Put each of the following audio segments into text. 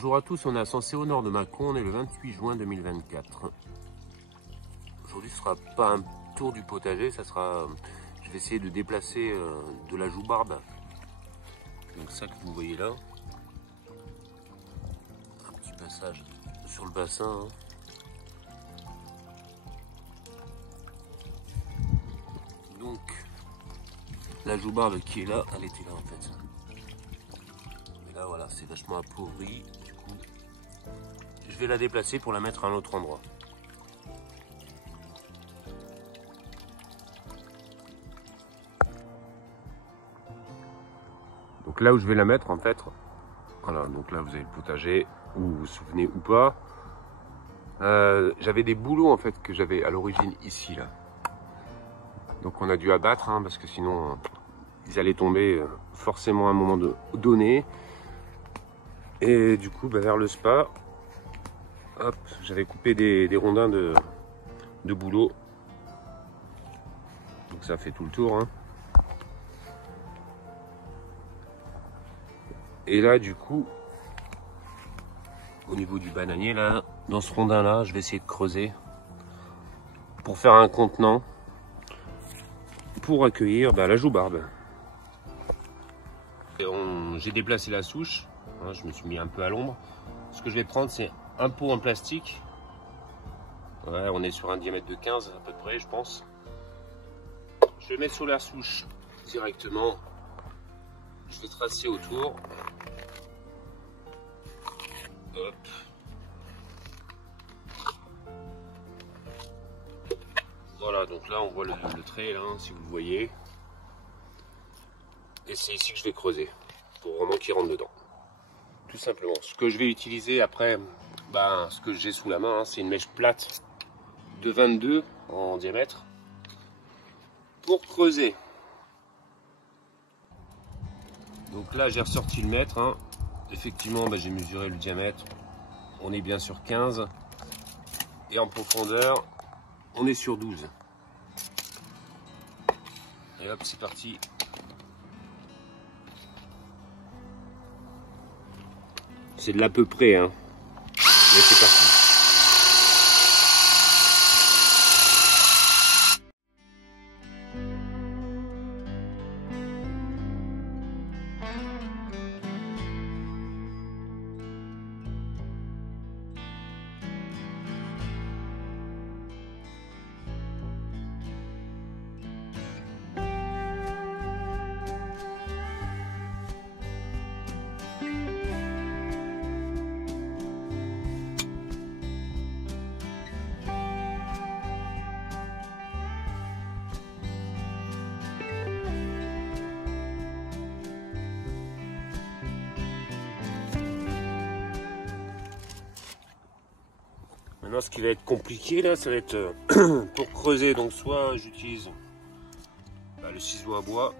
Bonjour à tous, on est à Sensé au nord de Mâcon, on est le 28 juin 2024. Aujourd'hui ce sera pas un tour du potager, ça sera, je vais essayer de déplacer de la joubarbe. Donc ça que vous voyez là, un petit passage sur le bassin. Donc la joubarbe qui est là, elle était là en fait. Mais là voilà, c'est vachement appauvri. Du coup, je vais la déplacer pour la mettre à un autre endroit. Donc là où je vais la mettre en fait, voilà, donc là vous avez le potager, vous vous souvenez ou pas. J'avais des bouleaux en fait que j'avais à l'origine ici là. Donc on a dû abattre hein, parce que sinon ils allaient tomber forcément à un moment donné. Et du coup vers le spa, hop, j'avais coupé des rondins de bouleaux. Donc ça fait tout le tour. Hein. Et là du coup, au niveau du bananier là, dans ce rondin là, je vais essayer de creuser pour faire un contenant pour accueillir la joubarbe. J'ai déplacé la souche, hein, je me suis mis un peu à l'ombre. Ce que je vais prendre c'est un pot en plastique. Ouais, on est sur un diamètre de 15 à peu près je pense. Je vais mettre sur la souche directement. Je vais tracer autour. Hop. Voilà, donc là on voit le trait là, si vous le voyez. Et c'est ici que je vais creuser, pour vraiment qu'il rentre dedans. Tout simplement. Ce que je vais utiliser après, ce que j'ai sous la main, hein, c'est une mèche plate de 22 en diamètre pour creuser. Donc là j'ai ressorti le mètre. Hein. Effectivement, j'ai mesuré le diamètre. On est bien sur 15. Et en profondeur, on est sur 12. Et hop, c'est parti. C'est de l'à peu près, hein. Mais c'est parti. Maintenant, ce qui va être compliqué là, ça va être pour creuser. Donc, soit j'utilise le ciseau à bois.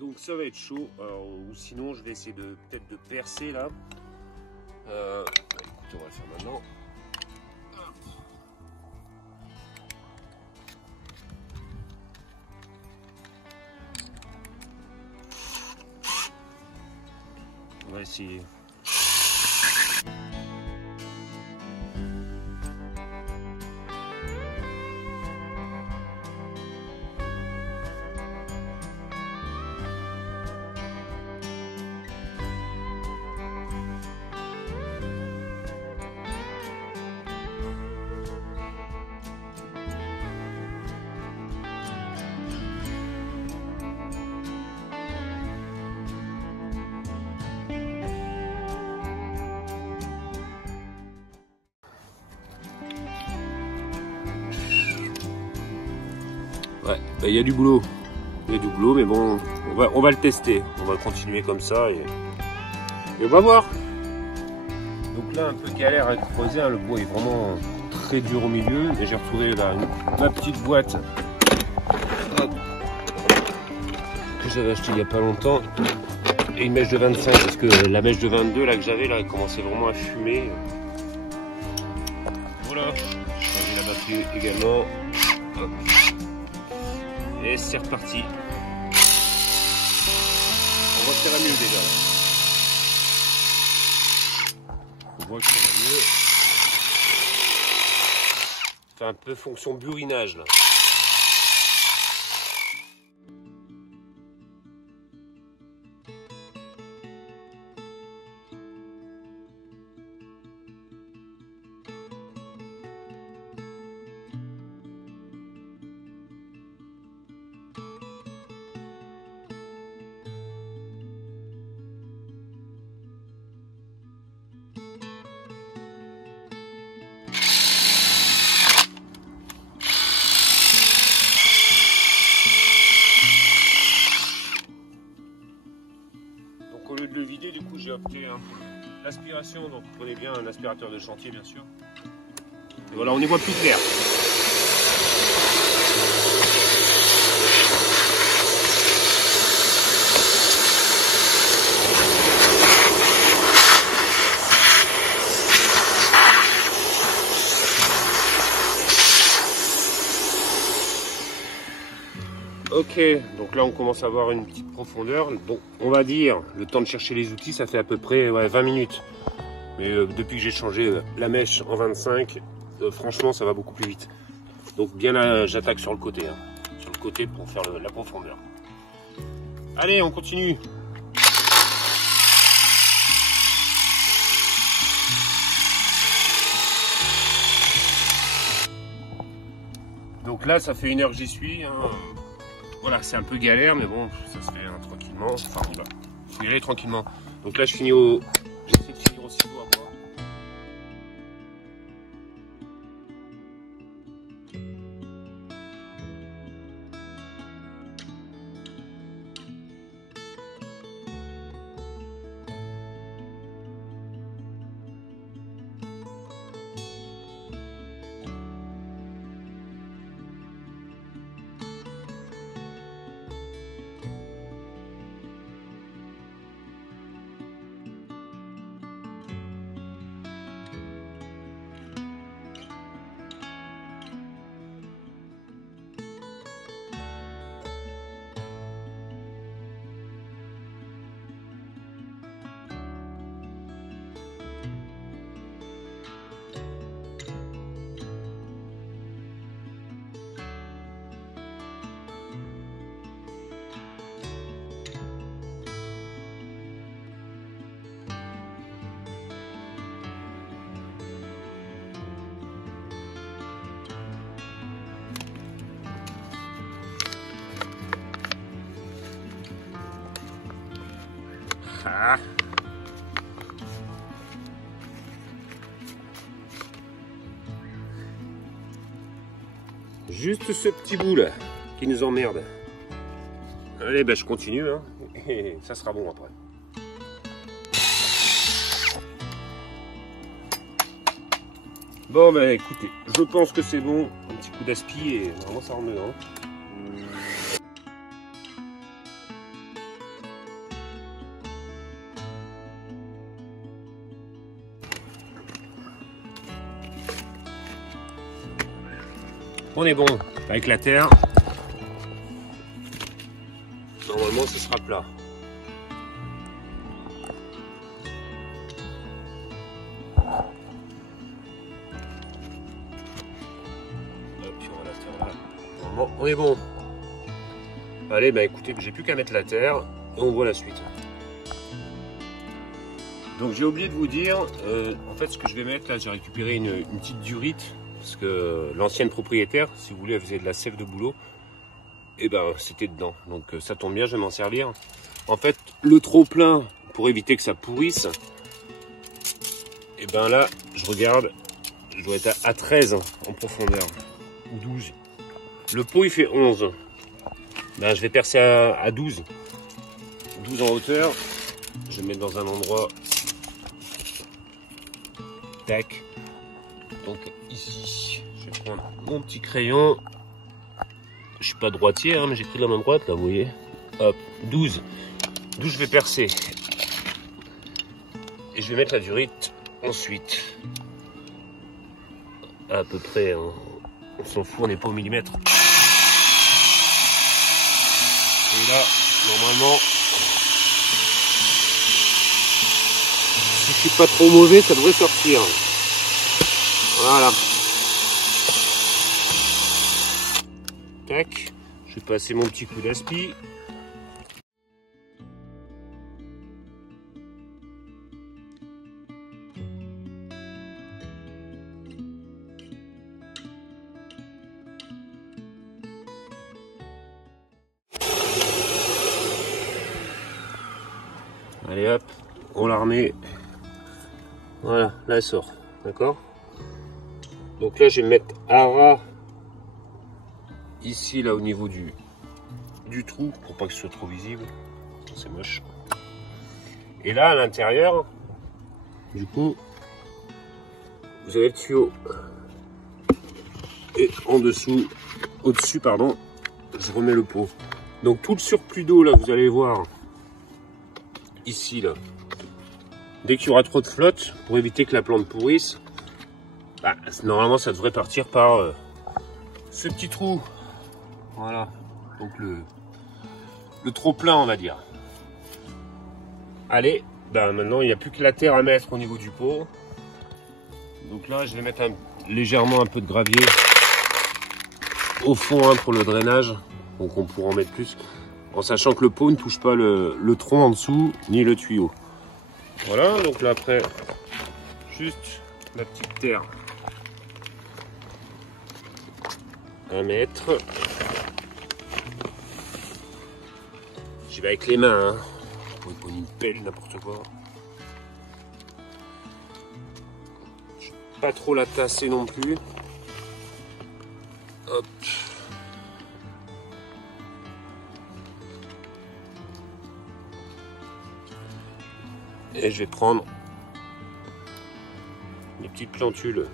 Donc ça va être chaud, ou sinon je vais essayer peut-être de percer là. Écoutez, on va le faire maintenant. On va essayer. Ouais, il y a du boulot. Il y a du boulot, mais bon, on va le tester. On va continuer comme ça et on va voir. Donc là, un peu galère à creuser. Hein, le bois est vraiment très dur au milieu. Et j'ai retrouvé là ma petite boîte que j'avais acheté il n'y a pas longtemps et une mèche de 25 parce que la mèche de 22 là que j'avais là elle commençait vraiment à fumer. Voilà, je change la batterie également. Hop. Et c'est reparti. On voit que ça va mieux déjà. On voit que ça va mieux. Fait un peu fonction burinage là. Au lieu de le vider, du coup, j'ai opté l'aspiration. Donc, prenez bien un aspirateur de chantier, bien sûr. Et voilà, on y voit plus clair. Ok, donc là on commence à avoir une petite profondeur. Bon, on va dire, le temps de chercher les outils, ça fait à peu près 20 minutes. Mais depuis que j'ai changé la mèche en 25, franchement ça va beaucoup plus vite. Donc bien là, j'attaque sur le côté. Sur le côté pour faire la profondeur. Allez, on continue. Donc là, ça fait 1 heure que j'y suis. Voilà, c'est un peu galère, mais bon, ça se fait tranquillement. Enfin, voilà, faut y aller tranquillement. Donc là, je finis au... J'essaie de finir aussitôt à boire. Ah. Juste ce petit bout là qui nous emmerde. Allez, ben je continue et ça sera bon après. Bon ben écoutez, je pense que c'est bon. Un petit coup d'aspi et vraiment ça remet. On est bon avec la terre. Normalement, ce sera plat. Hop, puis on va la terre là. Normalement, on est bon. Allez, bah écoutez, j'ai plus qu'à mettre la terre et on voit la suite. Donc j'ai oublié de vous dire, en fait, ce que je vais mettre là, j'ai récupéré une petite durite. Parce que l'ancienne propriétaire, si vous voulez, elle faisait de la sève de boulot. Et ben c'était dedans. Donc ça tombe bien, je vais m'en servir. En fait, le trop plein, pour éviter que ça pourrisse, et ben là, je regarde, je dois être à 13 en profondeur. Ou 12. Le pot il fait 11. Ben, je vais percer à 12. 12 en hauteur. Je vais me mettre dans un endroit. Tac. Donc ici, je vais prendre mon petit crayon. Je suis pas droitier, mais j'ai pris de la main droite là, vous voyez. Hop, 12. 12, je vais percer. Et je vais mettre la durite ensuite. À peu près, hein. On s'en fout, on n'est pas au millimètre. Et là, normalement, si je suis pas trop mauvais, ça devrait sortir. Voilà. Tac. Je vais passer mon petit coup d'aspi. Allez hop, on la remet. Voilà, là elle sort. D'accord? Donc là je vais mettre à ras ici, là au niveau du trou, pour pas que ce soit trop visible. C'est moche. Et là à l'intérieur, du coup, vous avez le tuyau. Et en dessous, au-dessus, pardon, je remets le pot. Donc tout le surplus d'eau là, vous allez voir. Ici là, dès qu'il y aura trop de flotte, pour éviter que la plante pourrisse, bah, normalement ça devrait partir par ce petit trou. Voilà, donc le trop plein, on va dire. Allez, bah maintenant il n'y a plus que la terre à mettre au niveau du pot. Donc là je vais mettre légèrement un peu de gravier au fond, hein, pour le drainage, donc on pourra en mettre plus. En sachant que le pot ne touche pas le tronc en dessous, ni le tuyau. Voilà, donc là après, juste la petite terre à mettre. J'y vais avec les mains, hein. Vous pouvez prendre une pelle, n'importe quoi. Je ne vais pas trop la tasser non plus. Hop. Et je vais prendre des petites plantules.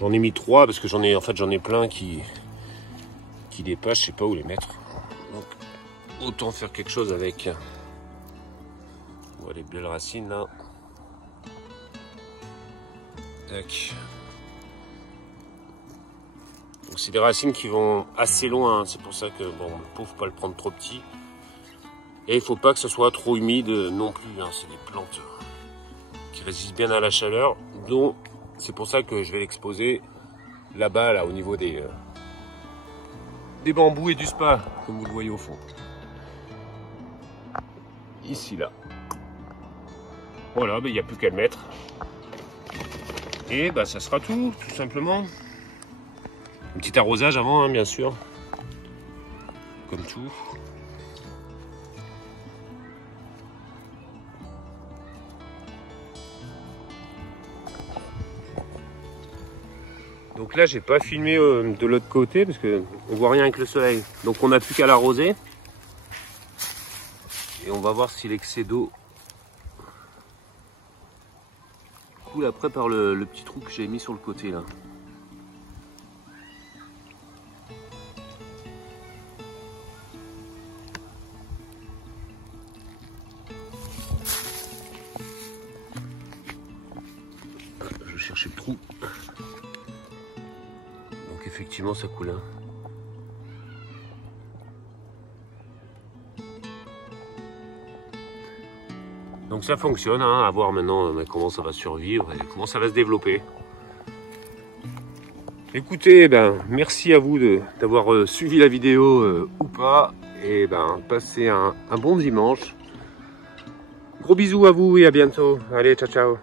J'en ai mis 3 parce que j'en ai plein qui dépassent, je sais pas où les mettre. Donc autant faire quelque chose avec. On voit les belles racines là. Tac. Donc c'est des racines qui vont assez loin, hein. C'est pour ça que bon, le pot, faut pas le prendre trop petit. Et il faut pas que ce soit trop humide non plus, hein. C'est des plantes qui résistent bien à la chaleur. Donc c'est pour ça que je vais l'exposer là-bas, là, au niveau des bambous et du spa, comme vous le voyez au fond. Ici, là. Voilà, il n'y a plus qu'à le mettre. Et bah ça sera tout simplement. Un petit arrosage avant, hein, bien sûr. Comme tout. Donc là, j'ai pas filmé de l'autre côté parce que on voit rien avec le soleil. Donc on n'a plus qu'à l'arroser. Et on va voir si l'excès d'eau coule après par le petit trou que j'ai mis sur le côté là. Je cherchais le trou. Donc effectivement ça coule. Hein. Donc ça fonctionne, hein, à voir maintenant comment ça va survivre et comment ça va se développer. Écoutez, merci à vous d'avoir suivi la vidéo ou pas. Et passez un bon dimanche. Gros bisous à vous et à bientôt. Allez, ciao ciao.